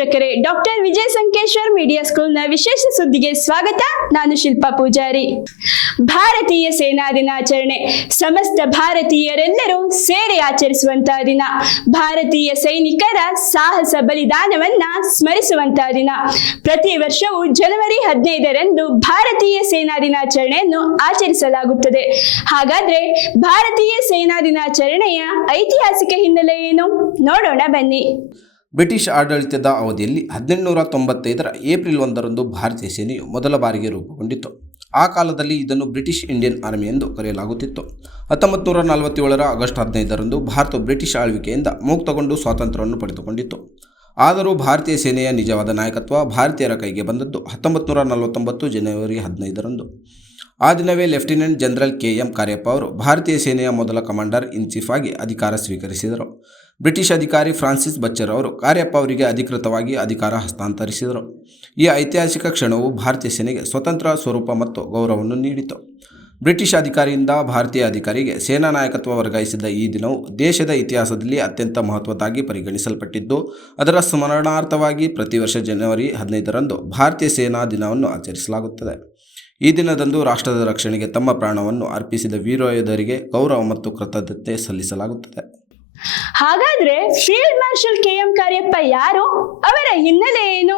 ವೀಕ್ಷಕರೇ, ಡಾಕ್ಟರ್ ವಿಜಯ ಸಂಕೇಶ್ವರ್ ಮೀಡಿಯಾ ಸ್ಕೂಲ್ನ ವಿಶೇಷ ಸುದ್ದಿಗೆ ಸ್ವಾಗತ. ನಾನು ಶಿಲ್ಪಾ ಪೂಜಾರಿ. ಭಾರತೀಯ ಸೇನಾ ದಿನಾಚರಣೆ ಸಮಸ್ತ ಭಾರತೀಯರೆಲ್ಲರೂ ಸೇರಿ ಆಚರಿಸುವಂತಹ ದಿನ. ಭಾರತೀಯ ಸೈನಿಕರ ಸಾಹಸ ಬಲಿದಾನವನ್ನ ಸ್ಮರಿಸುವಂತಹ ದಿನ. ಪ್ರತಿ ವರ್ಷವೂ ಜನವರಿ 15ರಂದು ಭಾರತೀಯ ಸೇನಾ ದಿನಾಚರಣೆಯನ್ನು ಆಚರಿಸಲಾಗುತ್ತದೆ. ಹಾಗಾದ್ರೆ ಭಾರತೀಯ ಸೇನಾ ದಿನಾಚರಣೆಯ ಐತಿಹಾಸಿಕ ಹಿನ್ನೆಲೆ ಏನು ನೋಡೋಣ ಬನ್ನಿ. ಬ್ರಿಟಿಷ್ ಆಡಳಿತದ ಅವಧಿಯಲ್ಲಿ 1895ರ ಏಪ್ರಿಲ್ 1ರಂದು ಭಾರತೀಯ ಸೇನೆಯು ಮೊದಲ ಬಾರಿಗೆ ರೂಪುಗೊಂಡಿತು. ಆ ಕಾಲದಲ್ಲಿ ಇದನ್ನು ಬ್ರಿಟಿಷ್ ಇಂಡಿಯನ್ ಆರ್ಮಿ ಎಂದು ಕರೆಯಲಾಗುತ್ತಿತ್ತು. 1947ರ ಆಗಸ್ಟ್ 15ರಂದು ಭಾರತವು ಬ್ರಿಟಿಷ್ ಆಳ್ವಿಕೆಯಿಂದ ಮುಕ್ತಗೊಂಡು ಸ್ವಾತಂತ್ರ್ಯವನ್ನು ಪಡೆದುಕೊಂಡಿತ್ತು. ಆದರೂ ಭಾರತೀಯ ಸೇನೆಯ ನಿಜವಾದ ನಾಯಕತ್ವ ಭಾರತೀಯರ ಕೈಗೆ ಬಂದದ್ದು 1949 ಜನವರಿ 15ರಂದು. ಆ ದಿನವೇ ಲೆಫ್ಟಿನೆಂಟ್ ಜನರಲ್ KM ಕಾರ್ಯಪ್ಪ ಅವರು ಭಾರತೀಯ ಸೇನೆಯ ಮೊದಲ ಕಮಾಂಡರ್ ಇನ್ ಚೀಫ್ ಆಗಿ ಅಧಿಕಾರ ಸ್ವೀಕರಿಸಿದರು. ಬ್ರಿಟಿಷ್ ಅಧಿಕಾರಿ ಫ್ರಾನ್ಸಿಸ್ ಬಚ್ಚರ್ ಅವರು ಕಾರ್ಯಪ್ಪ ಅವರಿಗೆ ಅಧಿಕೃತವಾಗಿ ಅಧಿಕಾರ ಹಸ್ತಾಂತರಿಸಿದರು. ಈ ಐತಿಹಾಸಿಕ ಕ್ಷಣವು ಭಾರತೀಯ ಸೇನೆಗೆ ಸ್ವತಂತ್ರ ಸ್ವರೂಪ ಮತ್ತು ಗೌರವವನ್ನು ನೀಡಿತು. ಬ್ರಿಟಿಷ್ ಅಧಿಕಾರಿಯಿಂದ ಭಾರತೀಯ ಅಧಿಕಾರಿಗೆ ಸೇನಾ ನಾಯಕತ್ವ ವರ್ಗಾಯಿಸಿದ ಈ ದಿನವು ದೇಶದ ಇತಿಹಾಸದಲ್ಲಿ ಅತ್ಯಂತ ಮಹತ್ವದ್ದಾಗಿ ಪರಿಗಣಿಸಲ್ಪಟ್ಟಿದ್ದು, ಅದರ ಸ್ಮರಣಾರ್ಥವಾಗಿ ಪ್ರತಿ ವರ್ಷ ಜನವರಿ 15ರಂದು ಭಾರತೀಯ ಸೇನಾ ದಿನವನ್ನು ಆಚರಿಸಲಾಗುತ್ತದೆ. ಈ ದಿನದಂದು ರಾಷ್ಟ್ರದ ರಕ್ಷಣೆಗೆ ತಮ್ಮ ಪ್ರಾಣವನ್ನು ಅರ್ಪಿಸಿದ ವೀರಯೋಧರಿಗೆ ಗೌರವ ಮತ್ತು ಕೃತಜ್ಞತೆ ಸಲ್ಲಿಸಲಾಗುತ್ತದೆ. ಹಾಗಾದ್ರೆ ಫೀಲ್ಡ್ ಮಾರ್ಷಲ್ KM ಕಾರ್ಯಪ್ಪ ಯಾರು? ಅವರ ಹಿನ್ನೆಲೆ ಏನು?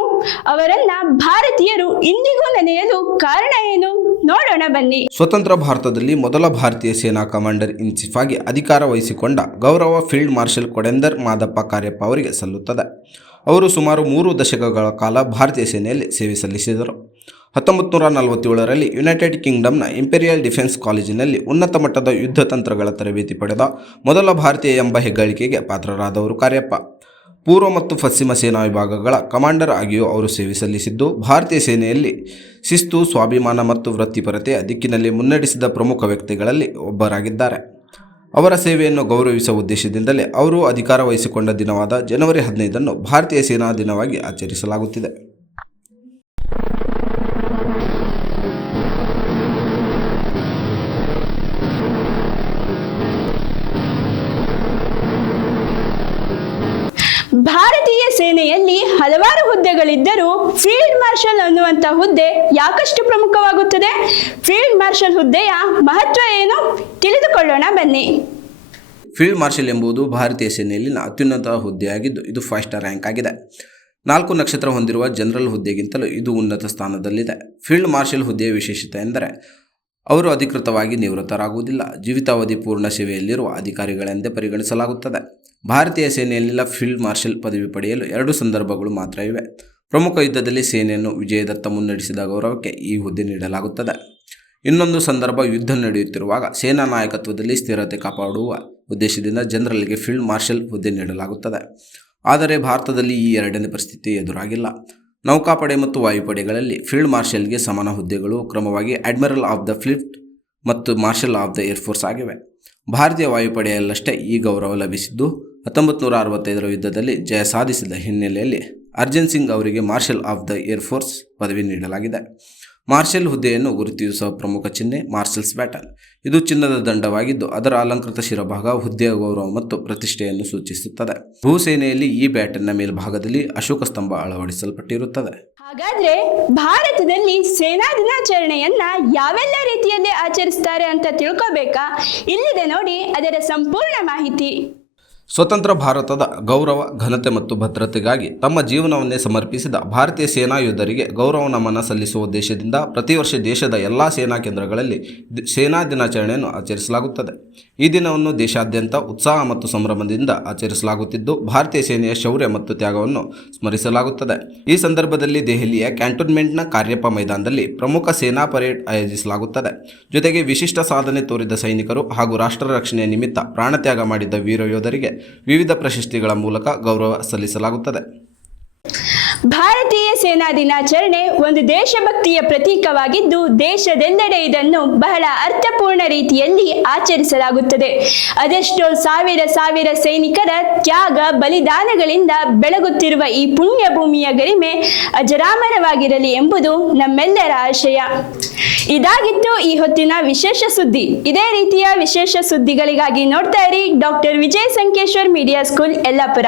ಅವರನ್ನ ಭಾರತೀಯರು ಇಂದಿಗೂ ನೆನೆಯಲು ಕಾರಣ ಏನು ನೋಡೋಣ ಬನ್ನಿ. ಸ್ವತಂತ್ರ ಭಾರತದಲ್ಲಿ ಮೊದಲ ಭಾರತೀಯ ಸೇನಾ ಕಮಾಂಡರ್ ಇನ್ ಚೀಫ್ ಆಗಿ ಅಧಿಕಾರ ವಹಿಸಿಕೊಂಡ ಗೌರವ ಫೀಲ್ಡ್ ಮಾರ್ಷಲ್ ಕೊಡೆಂದರ್ ಮಾದಪ್ಪ ಕಾರ್ಯಪ್ಪ ಅವರಿಗೆ ಸಲ್ಲುತ್ತದೆ. ಅವರು ಸುಮಾರು 3 ದಶಕಗಳ ಕಾಲ ಭಾರತೀಯ ಸೇನೆಯಲ್ಲಿ ಸೇವೆ ಸಲ್ಲಿಸಿದರು. 1947ರಲ್ಲಿ ಯುನೈಟೆಡ್ ಕಿಂಗ್ಡಮ್ನ ಇಂಪೀರಿಯಲ್ ಡಿಫೆನ್ಸ್ ಕಾಲೇಜಿನಲ್ಲಿ ಉನ್ನತ ಮಟ್ಟದ ಯುದ್ಧ ತಂತ್ರಗಳ ತರಬೇತಿ ಪಡೆದ ಮೊದಲ ಭಾರತೀಯ ಎಂಬ ಹೆಗ್ಗಳಿಕೆಗೆ ಪಾತ್ರರಾದವರು ಕಾರ್ಯಪ್ಪ. ಪೂರ್ವ ಮತ್ತು ಪಶ್ಚಿಮ ಸೇನಾ ವಿಭಾಗಗಳ ಕಮಾಂಡರ್ ಆಗಿಯೂ ಅವರು ಸೇವೆ ಸಲ್ಲಿಸಿದ್ದು, ಭಾರತೀಯ ಸೇನೆಯಲ್ಲಿ ಶಿಸ್ತು, ಸ್ವಾಭಿಮಾನ ಮತ್ತು ವೃತ್ತಿಪರತೆಯ ದಿಕ್ಕಿನಲ್ಲಿ ಮುನ್ನಡೆಸಿದ ಪ್ರಮುಖ ವ್ಯಕ್ತಿಗಳಲ್ಲಿ ಒಬ್ಬರಾಗಿದ್ದಾರೆ. ಅವರ ಸೇವೆಯನ್ನು ಗೌರವಿಸುವ ಉದ್ದೇಶದಿಂದಲೇ ಅವರು ಅಧಿಕಾರ ವಹಿಸಿಕೊಂಡ ದಿನವಾದ ಜನವರಿ 15ನ್ನು ಭಾರತೀಯ ಸೇನಾ ದಿನವಾಗಿ ಆಚರಿಸಲಾಗುತ್ತಿದೆ. ಭಾರತೀಯ ಸೇನೆಯಲ್ಲಿ ಹಲವಾರು ಹುದ್ದೆಗಳಿದ್ದರೂ ಫೀಲ್ಡ್ ಮಾರ್ಷಲ್ ಅನ್ನುವಂಥ ಹುದ್ದೆ ಯಾಕಷ್ಟು ಪ್ರಮುಖವಾಗುತ್ತದೆ? ಫೀಲ್ಡ್ ಮಾರ್ಷಲ್ ಹುದ್ದೆಯ ಮಹತ್ವ ಏನು ತಿಳಿದುಕೊಳ್ಳೋಣ ಬನ್ನಿ. ಫೀಲ್ಡ್ ಮಾರ್ಷಲ್ ಎಂಬುದು ಭಾರತೀಯ ಸೇನೆಯಲ್ಲಿನ ಅತ್ಯುನ್ನತ ಹುದ್ದೆಯಾಗಿದ್ದು, ಇದು 5 ಸ್ಟಾರ್ ರ್ಯಾಂಕ್ ಆಗಿದೆ. 4 ನಕ್ಷತ್ರ ಹೊಂದಿರುವ ಜನರಲ್ ಹುದ್ದೆಗಿಂತಲೂ ಇದು ಉನ್ನತ ಸ್ಥಾನದಲ್ಲಿದೆ. ಫೀಲ್ಡ್ ಮಾರ್ಷಲ್ ಹುದ್ದೆಯ ವಿಶೇಷತೆ ಎಂದರೆ ಅವರು ಅಧಿಕೃತವಾಗಿ ನಿವೃತ್ತರಾಗುವುದಿಲ್ಲ. ಜೀವಿತಾವಧಿ ಪೂರ್ಣ ಸೇವೆಯಲ್ಲಿರುವ ಅಧಿಕಾರಿಗಳೆಂದೇ ಪರಿಗಣಿಸಲಾಗುತ್ತದೆ. ಭಾರತೀಯ ಸೇನೆಯಲ್ಲಿನ ಫೀಲ್ಡ್ ಮಾರ್ಷಲ್ ಪದವಿ ಪಡೆಯಲು 2 ಸಂದರ್ಭಗಳು ಮಾತ್ರ ಇವೆ. ಪ್ರಮುಖ ಯುದ್ಧದಲ್ಲಿ ಸೇನೆಯನ್ನು ವಿಜಯದತ್ತ ಮುನ್ನಡೆಸಿದ ಗೌರವಕ್ಕೆ ಈ ಹುದ್ದೆ ನೀಡಲಾಗುತ್ತದೆ. ಇನ್ನೊಂದು ಸಂದರ್ಭ ಯುದ್ಧ ನಡೆಯುತ್ತಿರುವಾಗ ಸೇನಾ ನಾಯಕತ್ವದಲ್ಲಿ ಸ್ಥಿರತೆ ಕಾಪಾಡುವ ಉದ್ದೇಶದಿಂದ ಜನರಲ್ಗೆ ಫೀಲ್ಡ್ ಮಾರ್ಷಲ್ ಹುದ್ದೆ ನೀಡಲಾಗುತ್ತದೆ. ಆದರೆ ಭಾರತದಲ್ಲಿ ಈ ಎರಡನೇ ಪರಿಸ್ಥಿತಿ ಎದುರಾಗಿಲ್ಲ. ನೌಕಾಪಡೆ ಮತ್ತು ವಾಯುಪಡೆಗಳಲ್ಲಿ ಫೀಲ್ಡ್ ಮಾರ್ಷಲ್ಗೆ ಸಮಾನ ಹುದ್ದೆಗಳು ಕ್ರಮವಾಗಿ ಅಡ್ಮಿರಲ್ ಆಫ್ ದ ಫ್ಲೀಟ್ ಮತ್ತು ಮಾರ್ಷಲ್ ಆಫ್ ದ ಏರ್ಫೋರ್ಸ್ ಆಗಿವೆ. ಭಾರತೀಯ ವಾಯುಪಡೆಯಲ್ಲಷ್ಟೇ ಈ ಗೌರವ ಲಭಿಸಿದ್ದು, 1965ರ ಯುದ್ಧದಲ್ಲಿ ಜಯ ಸಾಧಿಸಿದ ಹಿನ್ನೆಲೆಯಲ್ಲಿ ಅರ್ಜನ್ ಸಿಂಗ್ ಅವರಿಗೆ ಮಾರ್ಷಲ್ ಆಫ್ ದ ಏರ್ಫೋರ್ಸ್ ಪದವಿ ನೀಡಲಾಗಿದೆ. ಮಾರ್ಷಲ್ ಹುದ್ದೆಯನ್ನು ಗುರುತಿಸುವ ಪ್ರಮುಖ ಚಿಹ್ನೆ ಮಾರ್ಷಲ್ಸ್ ಬ್ಯಾಟನ್. ಇದು ಚಿನ್ನದ ದಂಡವಾಗಿದ್ದು, ಅದರ ಅಲಂಕೃತ ಶಿರಭಾಗ ಹುದ್ದೆಯ ಗೌರವ ಮತ್ತು ಪ್ರತಿಷ್ಠೆಯನ್ನು ಸೂಚಿಸುತ್ತದೆ. ಭೂಸೇನೆಯಲ್ಲಿ ಈ ಬ್ಯಾಟನ್ನ ಮೇಲ್ಭಾಗದಲ್ಲಿ ಅಶೋಕ ಸ್ತಂಭ ಅಳವಡಿಸಲ್ಪಟ್ಟಿರುತ್ತದೆ. ಹಾಗಾದ್ರೆ ಭಾರತದಲ್ಲಿ ಸೇನಾ ದಿನಾಚರಣೆಯನ್ನ ಯಾವೆಲ್ಲ ರೀತಿಯಲ್ಲಿ ಆಚರಿಸ್ತಾರೆ ಅಂತ ತಿಳ್ಕೋಬೇಕಾ? ಇಲ್ಲಿದೆ ನೋಡಿ ಅದರ ಸಂಪೂರ್ಣ ಮಾಹಿತಿ. ಸ್ವತಂತ್ರ ಭಾರತದ ಗೌರವ, ಘನತೆ ಮತ್ತು ಭದ್ರತೆಗಾಗಿ ತಮ್ಮ ಜೀವನವನ್ನೇ ಸಮರ್ಪಿಸಿದ ಭಾರತೀಯ ಸೇನಾ ಯೋಧರಿಗೆ ಗೌರವ ನಮನ ಸಲ್ಲಿಸುವ ಉದ್ದೇಶದಿಂದ ಪ್ರತಿ ವರ್ಷ ದೇಶದ ಎಲ್ಲ ಸೇನಾ ಕೇಂದ್ರಗಳಲ್ಲಿ ಸೇನಾ ದಿನಾಚರಣೆಯನ್ನು ಆಚರಿಸಲಾಗುತ್ತದೆ. ಈ ದಿನವನ್ನು ದೇಶಾದ್ಯಂತ ಉತ್ಸಾಹ ಮತ್ತು ಸಂಭ್ರಮದಿಂದ ಆಚರಿಸಲಾಗುತ್ತಿದ್ದು, ಭಾರತೀಯ ಸೇನೆಯ ಶೌರ್ಯ ಮತ್ತು ತ್ಯಾಗವನ್ನು ಸ್ಮರಿಸಲಾಗುತ್ತದೆ. ಈ ಸಂದರ್ಭದಲ್ಲಿ ದೆಹಲಿಯ ಕ್ಯಾಂಟೋನ್ಮೆಂಟ್ನ ಕಾರ್ಯಪ್ಪ ಮೈದಾನದಲ್ಲಿ ಪ್ರಮುಖ ಸೇನಾ ಪರೇಡ್ ಆಯೋಜಿಸಲಾಗುತ್ತದೆ. ಜೊತೆಗೆ ವಿಶಿಷ್ಟ ಸಾಧನೆ ತೋರಿದ ಸೈನಿಕರು ಹಾಗೂ ರಾಷ್ಟ್ರ ರಕ್ಷಣೆಯ ನಿಮಿತ್ತ ಪ್ರಾಣತ್ಯಾಗ ಮಾಡಿದ ವೀರ ಯೋಧರಿಗೆ ವಿವಿಧ ಪ್ರಶಸ್ತಿಗಳ ಮೂಲಕ ಗೌರವ ಸಲ್ಲಿಸಲಾಗುತ್ತದೆ. ಭಾರತೀಯ ಸೇನಾ ದಿನಾಚರಣೆ ಒಂದು ದೇಶಭಕ್ತಿಯ ಪ್ರತೀಕವಾಗಿದ್ದು, ದೇಶದೆಲ್ಲೆಡೆ ಇದನ್ನು ಬಹಳ ಅರ್ಥಪೂರ್ಣ ರೀತಿಯಲ್ಲಿ ಆಚರಿಸಲಾಗುತ್ತದೆ. ಅದೆಷ್ಟೋ ಸಾವಿರ ಸೈನಿಕರ ತ್ಯಾಗ ಬಲಿದಾನಗಳಿಂದ ಬೆಳಗುತ್ತಿರುವ ಈ ಪುಣ್ಯ ಭೂಮಿಯ ಗರಿಮೆ ಅಜರಾಮರವಾಗಿರಲಿ ಎಂಬುದು ನಮ್ಮೆಲ್ಲರ ಆಶಯ. ಇದಾಗಿತ್ತು ಈ ಹೊತ್ತಿನ ವಿಶೇಷ ಸುದ್ದಿ. ಇದೇ ರೀತಿಯ ವಿಶೇಷ ಸುದ್ದಿಗಳಿಗಾಗಿ ನೋಡ್ತಾ ಇರಿ ಡಾಕ್ಟರ್ ವಿಜಯ ಸಂಕೇಶ್ವರ್ ಮೀಡಿಯಾ ಸ್ಕೂಲ್, ಯಲ್ಲಾಪುರ.